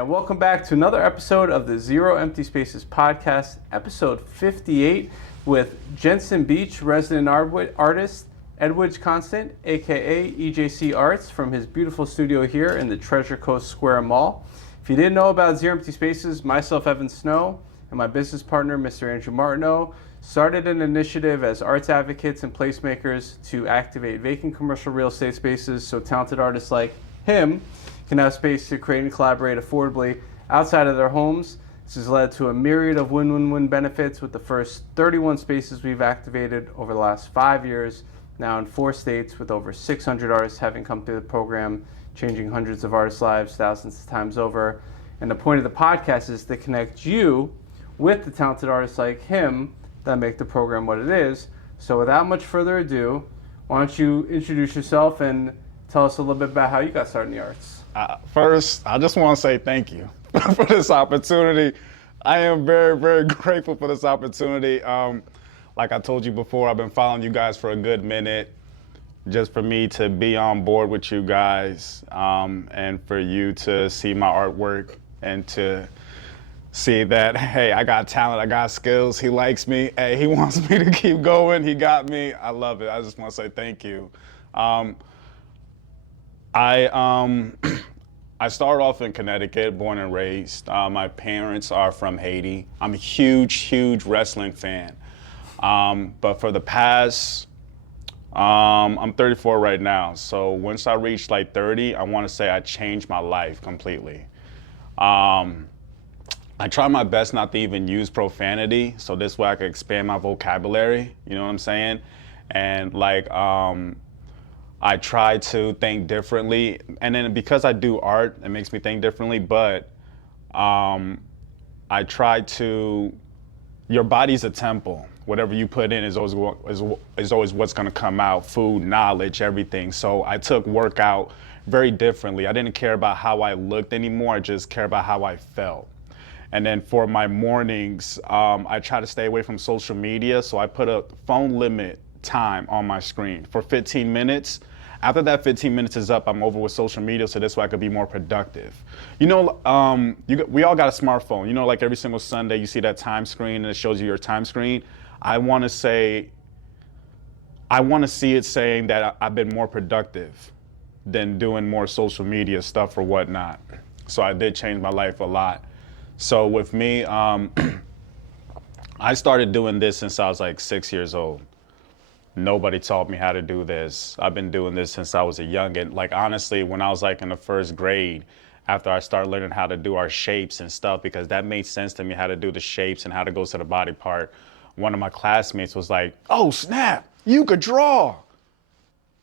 and welcome back to another episode of the Zero Empty Spaces podcast, episode 58, with Jensen Beach resident artist Edwig Constant, aka EJC Arts, from his beautiful studio here in the Treasure Coast Square Mall. If you didn't know about Zero Empty Spaces, myself, Evan Snow, and my business partner, Mr. Andrew Martineau, started an initiative as arts advocates and placemakers to activate vacant commercial real estate spaces so talented artists like him can have space to create and collaborate affordably outside of their homes. This has led to a myriad of win-win-win benefits with the first 31 spaces we've activated over the last 5 years, now in 4 states, with over 600 artists having come through the program, changing hundreds of artists' lives thousands of times over. And the point of the podcast is to connect you with the talented artists like him that make the program what it is. So without much further ado, why don't you introduce yourself and tell us a little bit about how you got started in the arts. First, I just want to say thank you for this opportunity. I am very, very grateful for this opportunity. Like I told you before, I've been following you guys for a good minute. Just for me to be on board with you guys, and for you to see my artwork and to see that, hey, I got talent, I got skills, he likes me, hey, he wants me to keep going, he got me. I love it. I just want to say thank you. I started off in Connecticut, born and raised. My parents are from Haiti. I'm a huge wrestling fan. But for the past, I'm 34 right now. So once I reached like 30, I want to say I changed my life completely. I try my best not to even use profanity, so this way I can expand my vocabulary, you know what I'm saying? And like, I try to think differently, and then because I do art, it makes me think differently, but I try to, your body's a temple. Whatever you put in is always what's gonna come out, food, knowledge, everything. So I took workout very differently. I didn't care about how I looked anymore, I just care about how I felt. And then for my mornings, I try to stay away from social media, so I put a phone limit time on my screen for 15 minutes. After that 15 minutes is up, I'm over with social media, so this way I could be more productive. You know, we all got a smartphone. You know, like every single Sunday you see that time screen and it shows you your time screen. I want to see it saying that I've been more productive than doing more social media stuff or whatnot. So I did change my life a lot. So with me, I started doing this since I was like 6 years old. Nobody taught me how to do this. I've been doing this since I was a youngin'. Like honestly, when I was like in the first grade, after I started learning how to do our shapes and stuff, because that made sense to me, how to do the shapes and how to go to the body part, one of my classmates was like, "Oh snap, you could draw."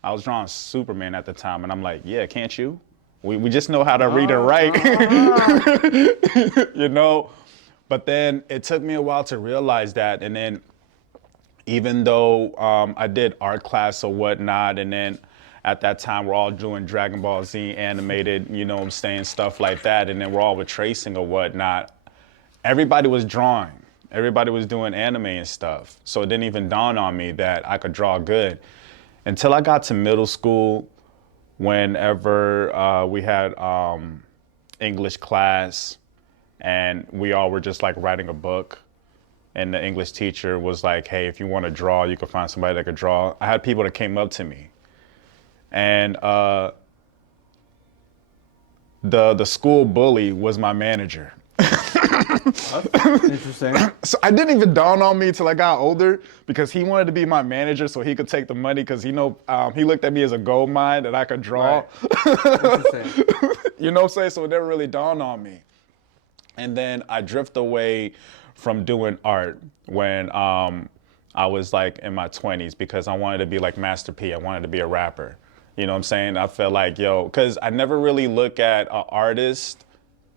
I was drawing Superman at the time, and I'm like, "Yeah, can't you? We just know how to read and write." You know? But then it took me a while to realize that, and then even though I did art class or whatnot, and then at that time we're all doing Dragon Ball Z animated, you know what I'm saying, stuff like that, and then we're all with tracing or whatnot, everybody was drawing. Everybody was doing anime and stuff. So it didn't even dawn on me that I could draw good. Until I got to middle school, whenever we had English class, and we all were just like writing a book. And the English teacher was like, "Hey, if you want to draw, you can find somebody that could draw." I had people that came up to me. And the school bully was my manager. That's interesting. So it didn't even dawn on me till I got older, because he wanted to be my manager so he could take the money, because he looked at me as a gold mine that I could draw. Right. Interesting. You know what I'm saying? So it never really dawned on me. And then I drift away from doing art when I was like in my 20s, because I wanted to be like Master P. I wanted to be a rapper. You know what I'm saying? I felt like, because I never really look at an artist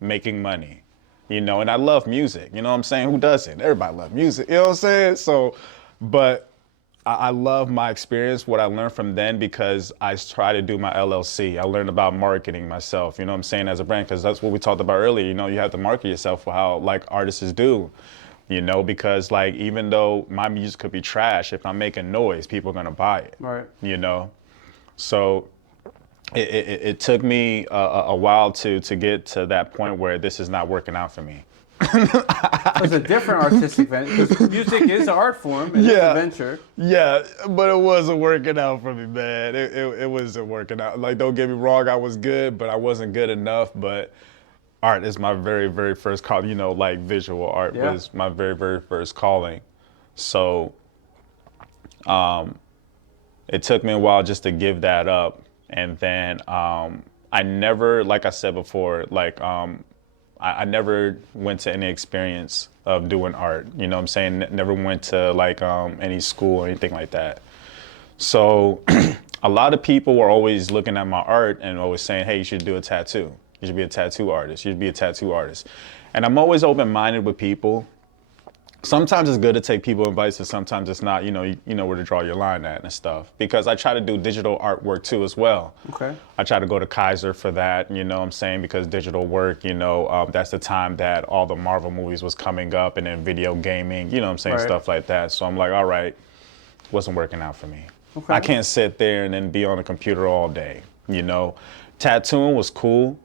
making money, you know, and I love music. You know what I'm saying? Who doesn't? Everybody loves music. You know what I'm saying? So, but I love my experience, what I learned from then, because I try to do my LLC. I learned about marketing myself, you know what I'm saying, as a brand, because that's what we talked about earlier. You know, you have to market yourself for how like artists do, you know, because like even though my music could be trash, if I'm making noise, people are gonna buy it, right? You know, so it took me a while to get to that point where this is not working out for me. It's a different artistic venture because music is an art form and it's a venture. Yeah, but it wasn't working out for me, man. It wasn't working out. Like, don't get me wrong, I was good, but I wasn't good enough. But art is my very, very first call. You know, like visual art was my very, very first calling. So it took me a while just to give that up. And then I never, like I said before, like I never went to any experience of doing art. You know what I'm saying? Never went to like any school or anything like that. So a lot of people were always looking at my art and always saying, hey, you should do a tattoo. You should be a tattoo artist. You should be a tattoo artist. And I'm always open-minded with people. Sometimes it's good to take people advice, and sometimes it's not. You know where to draw your line at and stuff. Because I try to do digital artwork too as well. Okay. I try to go to Kaiser for that. You know what I'm saying? Because digital work, that's the time that all the Marvel movies was coming up, and then video gaming. You know what I'm saying? Right. Stuff like that. So I'm like, all right, wasn't working out for me. Okay. I can't sit there and then be on the computer all day. Tattooing was cool.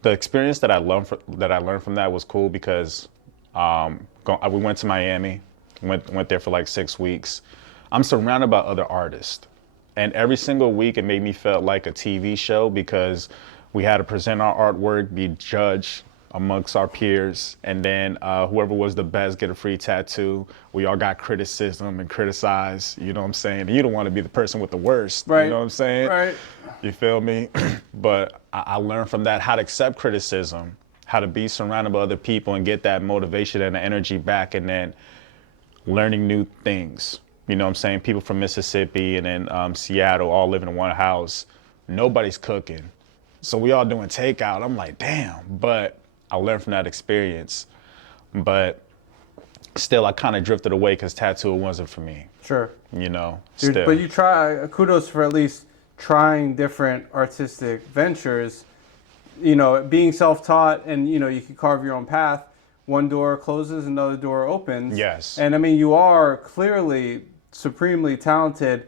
The experience that I learned from that was cool because. We went to Miami, went there for like 6 weeks. I'm surrounded by other artists. And every single week it made me feel like a TV show because we had to present our artwork, be judged amongst our peers, and then whoever was the best get a free tattoo. We all got criticism and criticized, you know what I'm saying? You don't want to be the person with the worst, right. You know what I'm saying? Right. You feel me? But I learned from that how to accept criticism, how to be surrounded by other people and get that motivation and the energy back, and then learning new things. You know what I'm saying? People from Mississippi and then Seattle all living in one house. Nobody's cooking. So we all doing takeout. I'm like, damn. But I learned from that experience. But still, I kind of drifted away because tattoo wasn't for me. Sure. Still. But you try, kudos for at least trying different artistic ventures. Being self-taught and, you can carve your own path. One door closes, another door opens. Yes. And I mean, you are clearly supremely talented.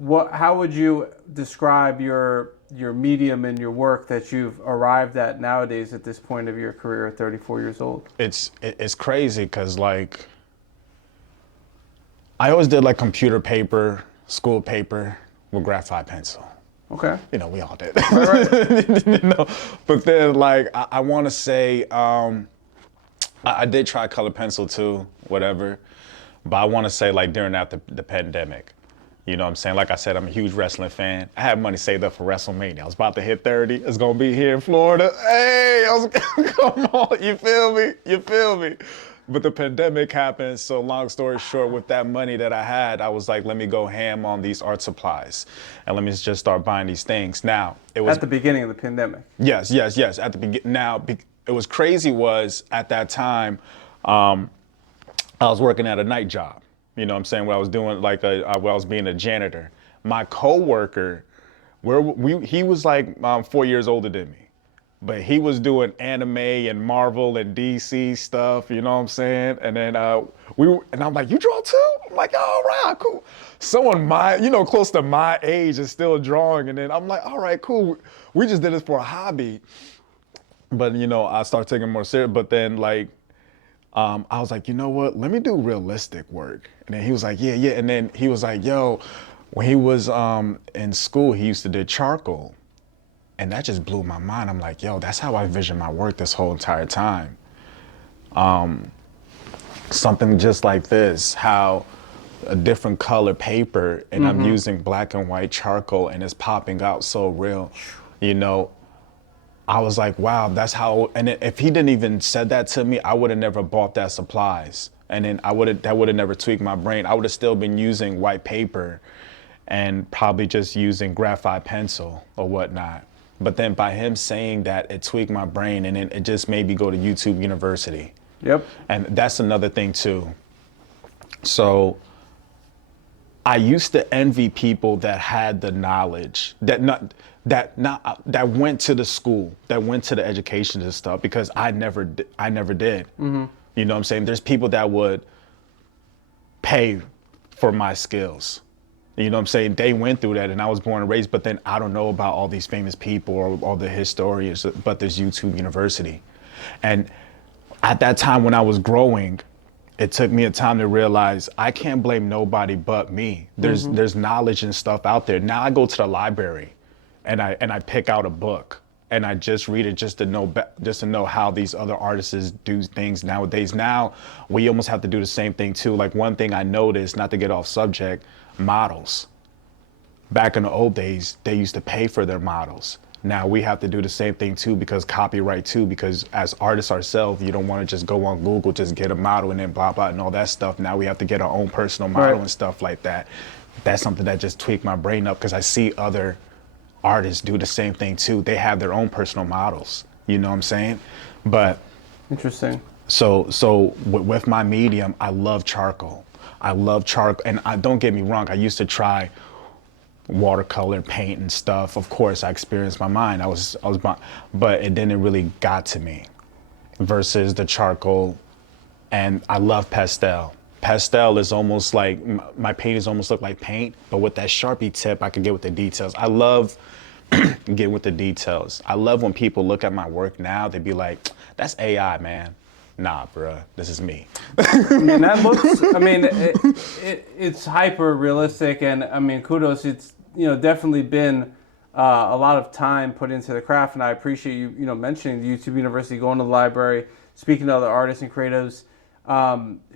How would you describe your medium and your work that you've arrived at nowadays at this point of your career at 34 years old? It's crazy because, like, I always did, like, computer paper, school paper with graphite pencil. Okay. We all did. Right. But then, like, I want to say, I did try color pencil too, whatever. But I want to say, like, during the pandemic, you know what I'm saying? Like I said, I'm a huge wrestling fan. I had money saved up for WrestleMania. I was about to hit 30. It's going to be here in Florida. Hey, come on, you feel me? You feel me? But the pandemic happened, so long story short, with that money that I had, I was like, let me go ham on these art supplies, and let me just start buying these things. Now, it was... At the beginning of the pandemic. Yes, at the beginning. Now, it was crazy was, at that time, I was working at a night job. You know what I'm saying? Where I was doing, like, where I was being a janitor. My coworker, he was like 4 years older than me. But he was doing anime and Marvel and DC stuff, you know what I'm saying? And then and I'm like, you draw too? I'm like, all right, cool. Someone close to my age is still drawing. And then I'm like, all right, cool. We just did this for a hobby. But, I started taking it more serious. But then, like, I was like, you know what? Let me do realistic work. And then he was like, yeah. And then he was like, yo, when he was in school, he used to do charcoal. And that just blew my mind. I'm like, yo, that's how I vision my work this whole entire time. Something just like this, how a different color paper and I'm using black and white charcoal and it's popping out so real. I was like, wow, that's how, and if he didn't even said that to me, I would have never bought that supplies. And then that would have never tweaked my brain. I would have still been using white paper and probably just using graphite pencil or whatnot. But then by him saying that, it tweaked my brain, and then it just made me go to YouTube University. Yep. And that's another thing too. So I used to envy people that had the knowledge, that went to the school, that went to the education and stuff, because I never did. Mm-hmm. You know what I'm saying? There's people that would pay for my skills. You know what I'm saying? They went through that, and I was born and raised, but then I don't know about all these famous people or all the historians, but there's YouTube University. And at that time when I was growing, it took me a time to realize I can't blame nobody but me. There's knowledge and stuff out there. Now I go to the library and I pick out a book and I just read it just to know how these other artists do things nowadays. Now we almost have to do the same thing too. Like one thing I noticed, not to get off subject, models. Back in the old days, they used to pay for their models. Now we have to do the same thing too, because copyright too, because as artists ourselves, you don't want to just go on Google, just get a model and then blah, blah, and all that stuff. Now we have to get our own personal model and stuff like that. That's something that just tweaked my brain up, because I see other artists do the same thing too. They have their own personal models, you know what I'm saying? But interesting. So with my medium, I love charcoal. And don't get me wrong, I used to try watercolor paint and stuff. Of course, I experienced my mind. But it didn't really got to me versus the charcoal. And I love pastel. Pastel is almost like, my paintings almost look like paint, but with that Sharpie tip, I can get with the details. I love getting with the details. I love when people look at my work now, they be like, that's AI, man. Nah, bruh, this is me. I mean, that looks, I mean, it's hyper realistic, and I mean, kudos. It's, definitely been a lot of time put into the craft, and I appreciate you, mentioning the YouTube University, going to the library, speaking to other artists and creatives,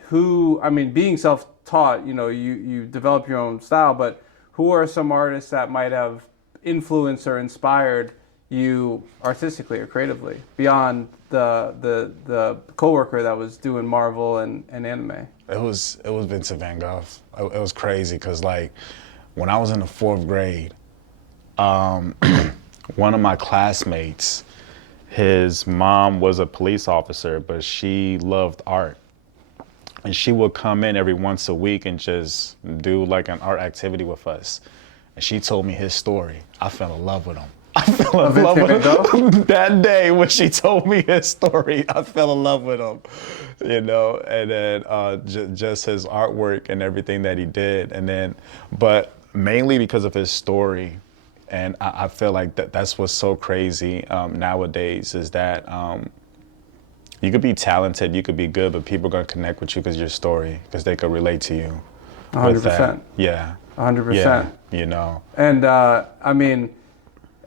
who, I mean, being self-taught, you develop your own style, but who are some artists that might have influenced or inspired you artistically or creatively beyond the coworker that was doing Marvel and anime? It was Vincent Van Gogh. It was crazy because, like, when I was in the 4th grade, one of my classmates, his mom was a police officer, but she loved art. And she would come in every once a week and just do like an art activity with us. And she told me his story. I fell in love with him. I fell in love with him that day when she told me his story. I fell in love with him, and then just his artwork and everything that he did. And then, but mainly because of his story. And I feel like that's what's so crazy nowadays is that you could be talented, you could be good, but people are going to connect with you because of your story, because they could relate to you. 100%. Yeah. 100%. Yeah, And I mean,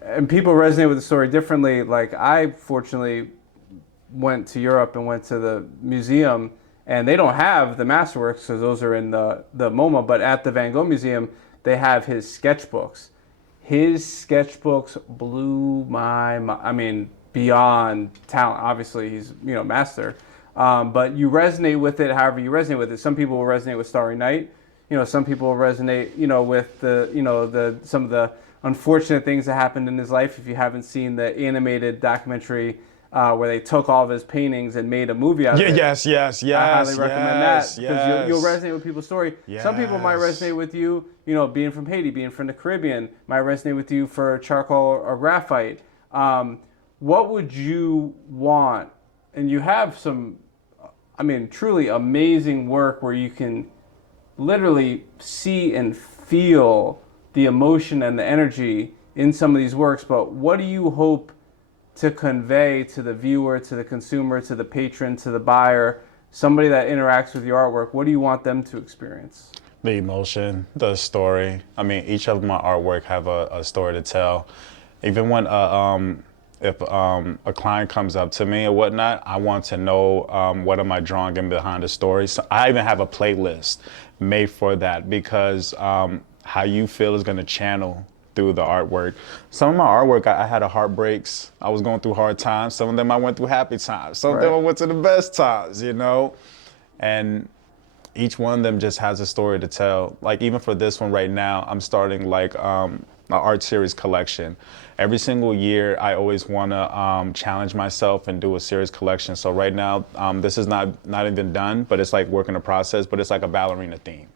and people resonate with the story differently. Like, I fortunately went to Europe and went to the museum, and they don't have the masterworks because those are in the MoMA, but at the Van Gogh Museum, they have his sketchbooks. His sketchbooks blew my mind. I mean, beyond talent. Obviously, he's, master. But you resonate with it however you resonate with it. Some people will resonate with Starry Night. Some people will resonate, with some of the unfortunate things that happened in his life. If you haven't seen the animated documentary where they took all of his paintings and made a movie out of it. Yes. I highly recommend that, because you'll resonate with people's story. Yes. Some people might resonate with you, being from Haiti, being from the Caribbean, might resonate with you for charcoal or graphite. What would you want? And you have some, truly amazing work where you can literally see and feel the emotion and the energy in some of these works, but what do you hope to convey to the viewer, to the consumer, to the patron, to the buyer, somebody that interacts with your artwork? What do you want them to experience? The emotion, the story. I mean, each of my artwork have a story to tell. Even when if a client comes up to me or whatnot, I want to know what am I drawing in behind the story. So I even have a playlist made for that, because how you feel is going to channel through the artwork. Some of my artwork, I had heartbreaks. I was going through hard times. Some of them I went through happy times. Some of them I went to the best times, And each one of them just has a story to tell. Like, even for this one right now, I'm starting like an art series collection. Every single year, I always want to challenge myself and do a series collection. So right now, this is not even done, but it's like work in the process, but it's like a ballerina theme.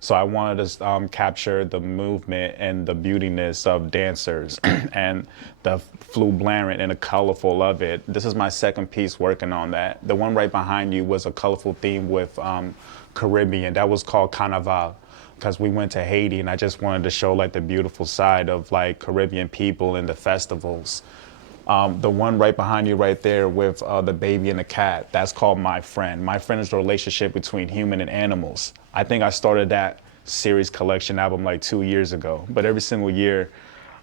So I wanted to capture the movement and the beautiness of dancers and the flute blaring and the colorful of it. This is my second piece working on that. The one right behind you was a colorful theme with Caribbean. That was called Carnaval. because we went to Haiti, and I just wanted to show like the beautiful side of like Caribbean people and the festivals. The one right behind you right there with the baby and the cat, that's called My Friend. My Friend is the relationship between human and animals. I think I started that series collection album like 2 years ago, but every single year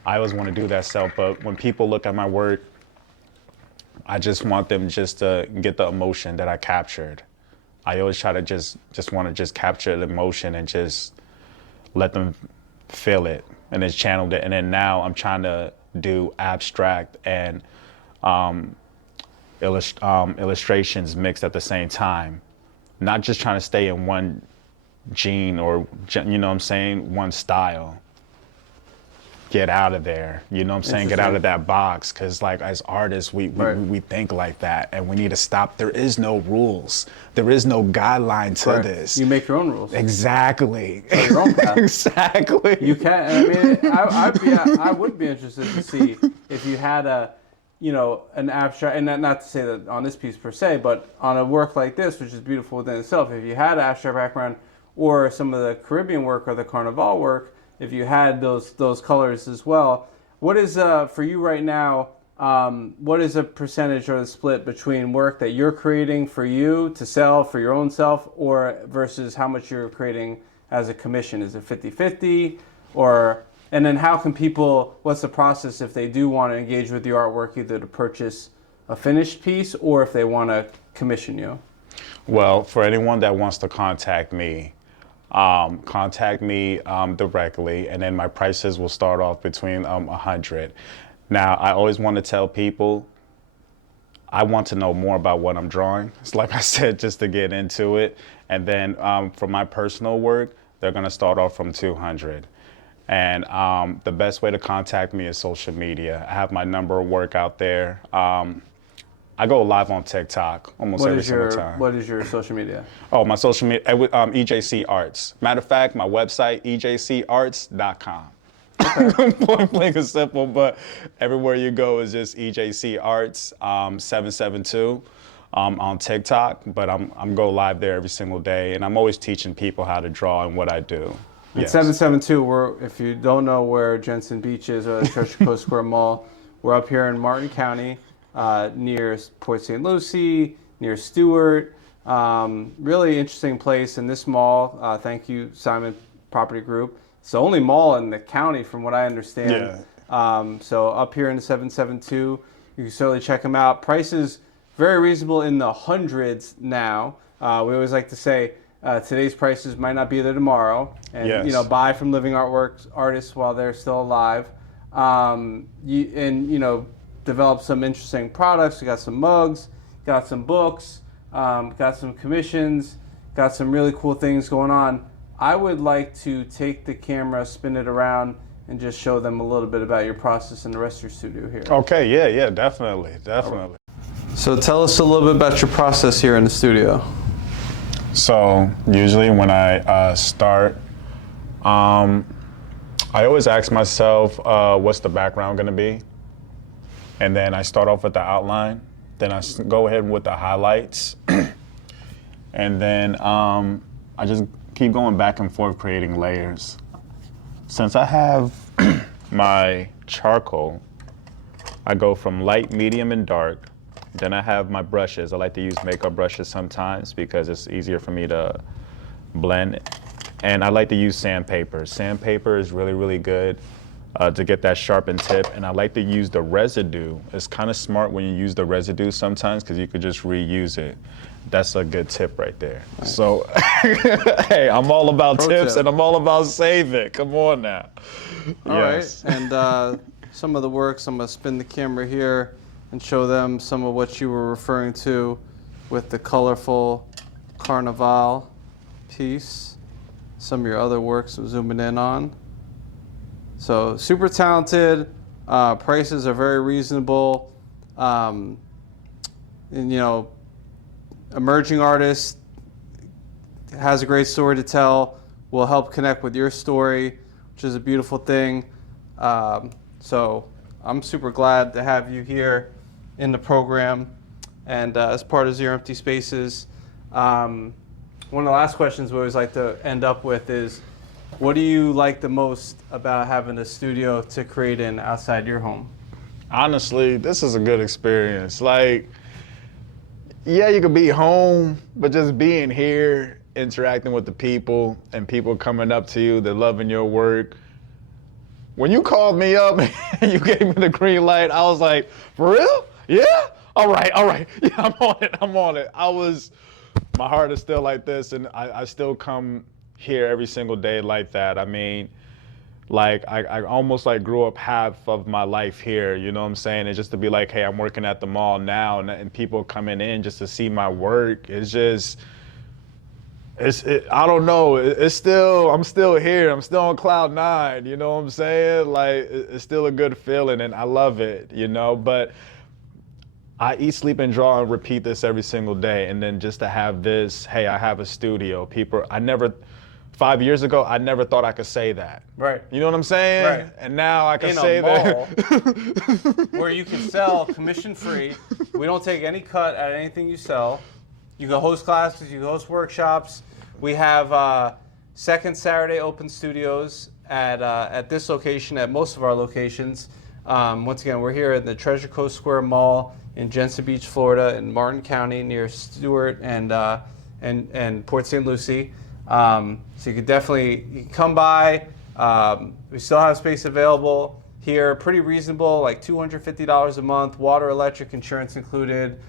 I always want to do that stuff. But when people look at my work, I just want them just to get the emotion that I captured. I always try to just want to just capture the emotion and just let them feel it and then channel it. And then now I'm trying to do abstract and illustrations mixed at the same time. Not just trying to stay in one gene or, you know what I'm saying, one style. Get out of there, you know what I'm saying? Get out of that box, because like as artists, we think like that, and we need to stop. There is no rules. There is no guideline to this. You make your own rules. Exactly. Your own path. Exactly. You can. I mean, I would be interested to see if you had an abstract, and not to say that on this piece per se, but on a work like this, which is beautiful within itself, if you had an abstract background or some of the Caribbean work or the Carnival work, if you had those colors as well. What is, for you right now, what is a percentage or the split between work that you're creating for you to sell for your own self, or versus how much you're creating as a commission? Is it 50-50? And then how can people, what's the process if they do want to engage with your artwork, either to purchase a finished piece or if they want to commission you? Well, for anyone that wants to contact me directly, and then my prices will start off between $100. Now, I always want to tell people, I want to know more about what I'm drawing. It's like I said, just to get into it. And then for my personal work, they're going to start off from $200. And the best way to contact me is social media. I have my number of work out there. I go live on TikTok almost every single time. What is your social media? Oh, my social media, EJC Arts. Matter of fact, my website, EJCArts.com. Okay. Point blank and simple, but everywhere you go is just EJC Arts 772 on TikTok. But I'm go live there every single day, and I'm always teaching people how to draw and what I do. Yes. 772, if you don't know where Jensen Beach is or the Church Coast Square Mall, we're up here in Martin County. Near Port St. Lucie, near Stewart. Really interesting place in this mall. Thank you, Simon Property Group. It's the only mall in the county from what I understand. Yeah. So up here in the 772, you can certainly check them out. Prices very reasonable, in the hundreds now. We always like to say today's prices might not be there tomorrow. And yes. Buy from living artists while they're still alive. Develop some interesting products. We got some mugs, got some books, got some commissions, got some really cool things going on. I would like to take the camera, spin it around, and just show them a little bit about your process and the rest of your studio here. Okay, yeah, definitely. So tell us a little bit about your process here in the studio. So usually when I start, I always ask myself, what's the background going to be? And then I start off with the outline. Then I go ahead with the highlights. And then I just keep going back and forth creating layers. Since I have my charcoal, I go from light, medium, and dark. Then I have my brushes. I like to use makeup brushes sometimes because it's easier for me to blend. And I like to use sandpaper. Sandpaper is really, really good to get that sharpened tip. And I like to use the residue. It's kind of smart when you use the residue sometimes because you could just reuse it. That's a good tip right there. Nice. So, hey, I'm all about tips and I'm all about saving. Come on now. All yes. Right. And some of the works, I'm going to spin the camera here and show them some of what you were referring to with the colorful Carnival piece. Some of your other works I'm zooming in on. So super talented, prices are very reasonable, and emerging artist has a great story to tell, will help connect with your story, which is a beautiful thing. So I'm super glad to have you here in the program and as part of Zero Empty Spaces. One of the last questions we always like to end up with is, What do you like the most about having a studio to create in outside your home? Honestly, this is a good experience. Like, yeah, you could be home, but just being here, interacting with the people, and people coming up to you, they're loving your work. When you called me up and you gave me the green light, I was like, for real? Yeah? All right. Yeah, I'm on it. My heart is still like this, and I still come here every single day like that. I mean, like I almost like grew up half of my life here, you know what I'm saying? And just to be like, hey, I'm working at the mall now, and people coming in just to see my work, it's just, I don't know, I'm still here, I'm still on cloud nine, you know what I'm saying? Like, it's still a good feeling, and I love it, you know? But I eat, sleep, and draw and repeat this every single day. And then just to have this, hey, I have a studio. 5 years ago, I never thought I could say that. Right. You know what I'm saying? Right. And now I can In say a mall that. where you can sell commission free. We don't take any cut at anything you sell. You can host classes, you can host workshops. We have second Saturday open studios at this location, at most of our locations. Once again, we're here at the Treasure Coast Square Mall in Jensen Beach, Florida, in Martin County, near Stewart and Port St. Lucie. So you could definitely come by. We still have space available here, pretty reasonable, like $250 a month, water, electric, insurance included.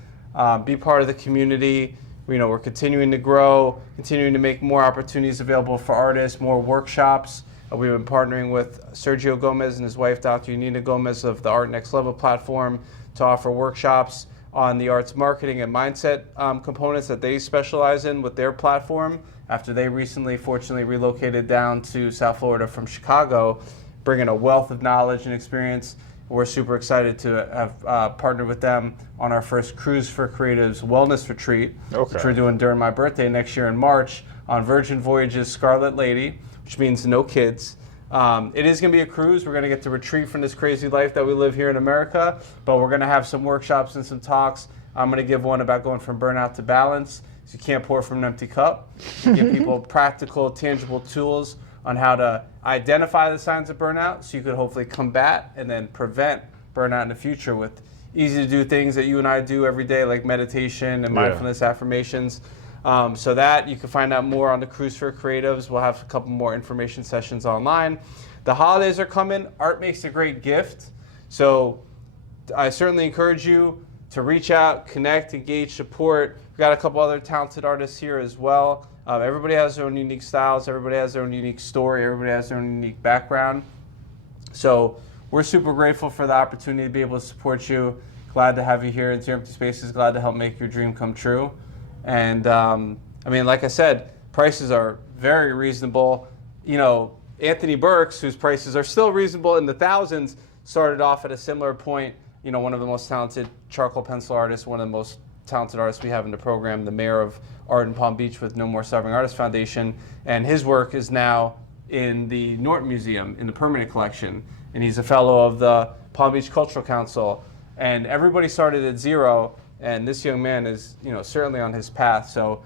Be part of the community. You know, we're continuing to grow, continuing to make more opportunities available for artists, more workshops. We've been partnering with Sergio Gomez and his wife, Dr. Yanina Gomez of the Art Next Level platform, to offer workshops on the arts marketing and mindset components that they specialize in with their platform after they recently, fortunately, relocated down to South Florida from Chicago, bringing a wealth of knowledge and experience. We're super excited to have partnered with them on our first Cruise for Creatives Wellness Retreat, which we're doing during my birthday next year in March on Virgin Voyages Scarlet Lady, which means no kids. It is going to be a cruise. We're going to get to retreat from this crazy life that we live here in America, but we're going to have some workshops and some talks. I'm going to give one about going from burnout to balance. So you can't pour from an empty cup. You give people practical, tangible tools on how to identify the signs of burnout so you could hopefully combat and then prevent burnout in the future with easy to do things that you and I do every day, like meditation and mindfulness affirmations. So that you can find out more on the Cruise for Creatives. We'll have a couple more information sessions online. The holidays are coming. Art makes a great gift. So I certainly encourage you to reach out, connect, engage, support. We've got a couple other talented artists here as well. Everybody has their own unique styles. Everybody has their own unique story. Everybody has their own unique background. So we're super grateful for the opportunity to be able to support you. Glad to have you here in Zero Empty Spaces. Glad to help make your dream come true. And I mean, like I said, prices are very reasonable. You know, Anthony Burks, whose prices are still reasonable in the thousands, started off at a similar point. You know, one of the most talented charcoal pencil artists, one of the most talented artists we have in the program, the mayor of art in Palm Beach with No More Starving Artists Foundation. And his work is now in the Norton Museum in the permanent collection. And he's a fellow of the Palm Beach Cultural Council. And everybody started at zero. And this young man is, you know, certainly on his path. So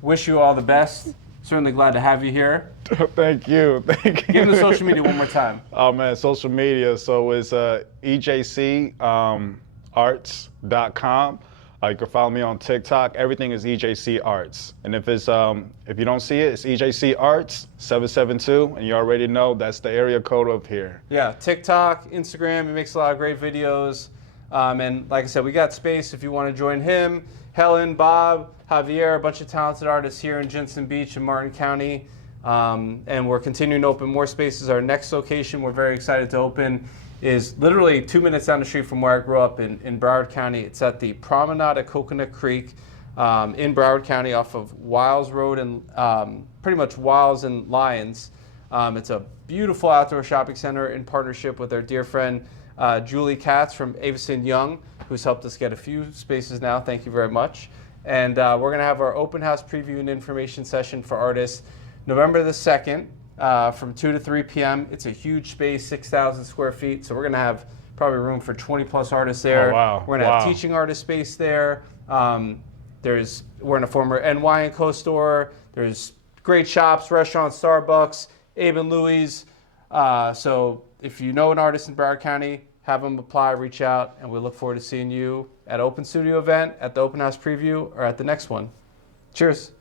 wish you all the best. Certainly glad to have you here. Thank you. Thank you. Give them the social media one more time. Oh, man, social media. So it's EJC Arts.com. You can follow me on TikTok. Everything is EJC Arts. And if you don't see it, it's EJC Arts 772. And you already know that's the area code up here. Yeah, TikTok, Instagram. He makes a lot of great videos. And like I said, we got space if you want to join him. Helen, Bob, Javier, a bunch of talented artists here in Jensen Beach and Martin County. And we're continuing to open more spaces. Our next location we're very excited to open is literally 2 minutes down the street from where I grew up in Broward County. It's at the Promenade at Coconut Creek in Broward County off of Wiles Road and pretty much Wiles and Lyons. It's a beautiful outdoor shopping center in partnership with our dear friend Julie Katz from Avison Young, who's helped us get a few spaces now. Thank you very much. And we're going to have our open house preview and information session for artists November the 2nd from 2 to 3 p.m. It's a huge space, 6,000 square feet. So we're going to have probably room for 20 plus artists there. Oh, wow. We're going to have teaching artist space there. We're in a former NY & Co store. There's great shops, restaurants, Starbucks. Abe and Louie's. So if you know an artist in Broward County, have them apply, reach out, and we look forward to seeing you at Open Studio event, at the Open House preview, or at the next one. Cheers.